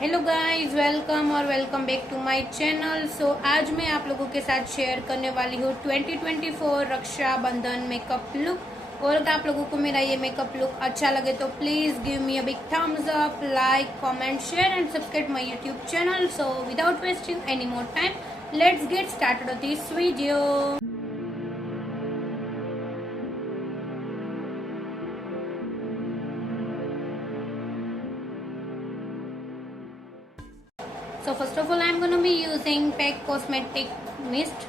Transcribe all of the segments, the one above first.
Hello guys, welcome back to my channel. आज मैं आप लोगों के साथ शेयर करने वाली हूँ 2024 रक्षाबंधन मेकअप लुक। और अगर आप लोगों को मेरा ये मेकअप लुक अच्छा लगे तो please give me a big thumbs up, like, comment, share and subscribe my YouTube channel. So without wasting any more time, let's get started with this video. So first of all, I'm going to be using PAC Cosmetic Mist.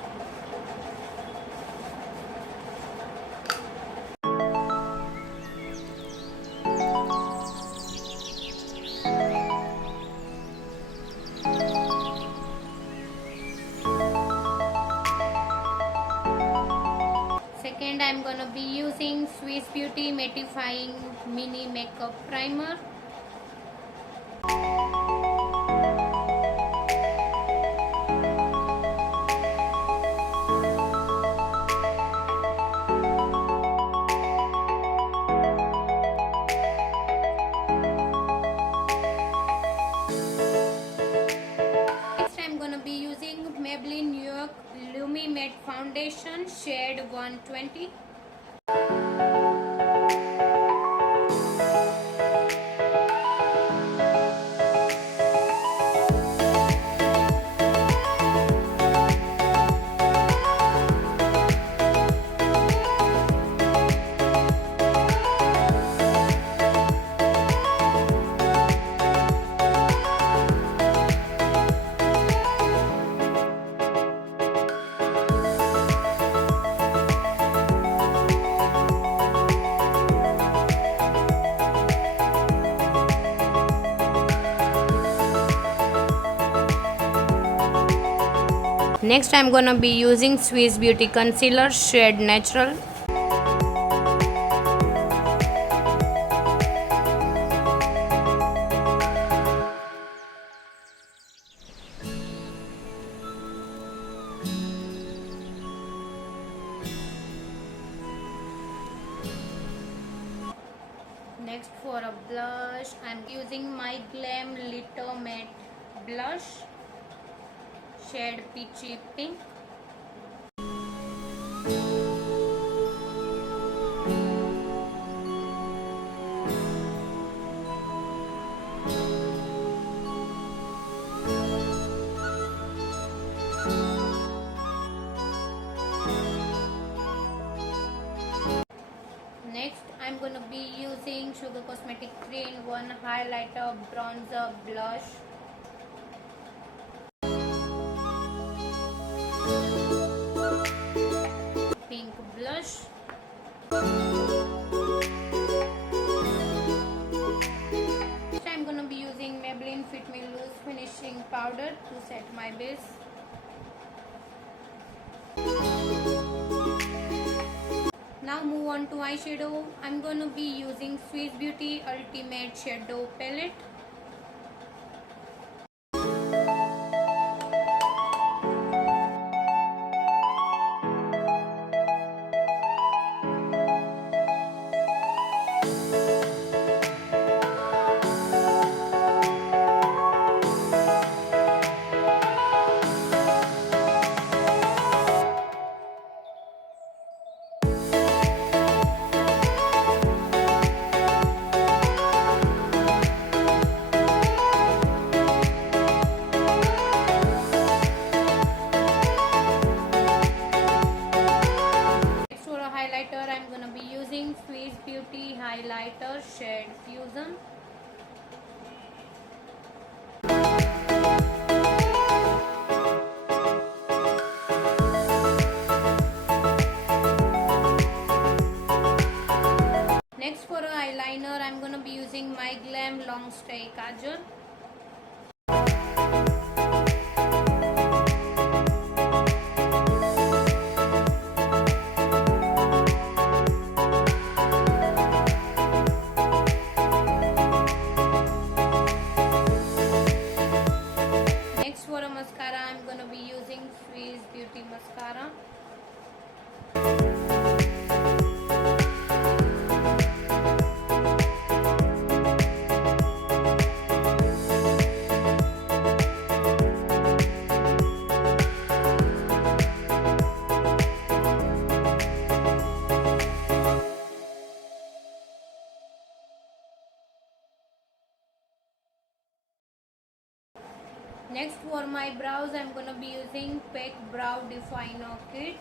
Second, I'm going to be using Swiss Beauty Mattifying Mini Makeup Primer. Maybelline New York Lumi Matte Foundation shade 120. Next, I'm gonna be using Swiss Beauty Concealer shade Natural. Next, for a blush, I'm using my Glam Little Matte Blush shade Peachy Pink. Next, I'm going to be using Sugar Cosmetic 3-in-1 highlighter, bronzer, blush. Pink blush. Next, I'm going to be using Maybelline Fit Me Loose Finishing Powder to set my base. Now move on to eyeshadow. I'm going to be using Swiss Beauty Ultimate Shadow Palette. I'm going to be using Swiss Beauty Highlighter shade Fusion. Next, for a eyeliner, I'm going to be using my Glam Long Stay Kajal. Mascara, I'm going to be using Swiss Beauty Mascara. Next, for my brows, I'm gonna be using Pack Brow Definer Kit.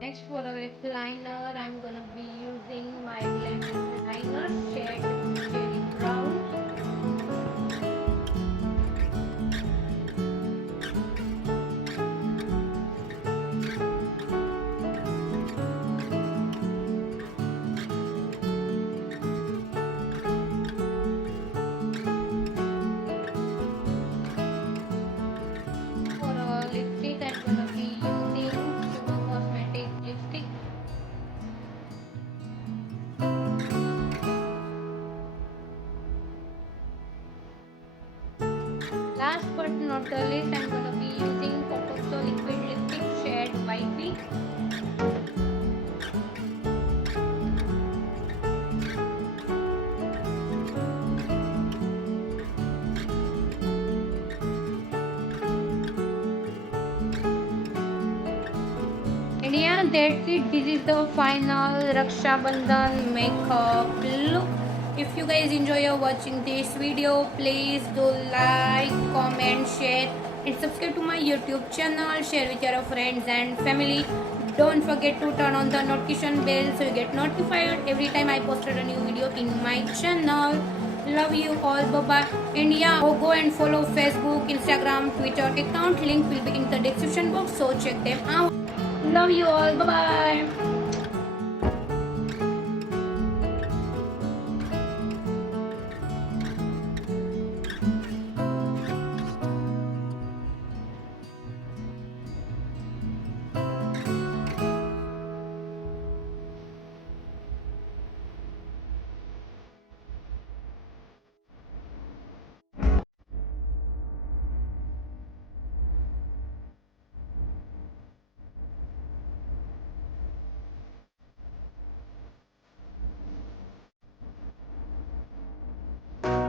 Next, for the lip liner, I'm gonna be using my lip liner shade Cherry Brown. For a lipstick, I'm gonna be using Sugar Cosmetics lipstick. Last but not the least, I'm gonna be using Cocoa liquid lipstick shade Wifey. And yeah, that's it. This is the final Rakshabandhan makeup look. If you guys enjoy watching this video, please do like, comment, share and subscribe to my YouTube channel. Share with your friends and family. Don't forget to turn on the notification bell so you get notified every time I posted a new video in my channel. Love you all. Bye bye. And yeah, go and follow Facebook, Instagram, Twitter account. Link will be in the description box, so check them out. Love you all. Bye bye.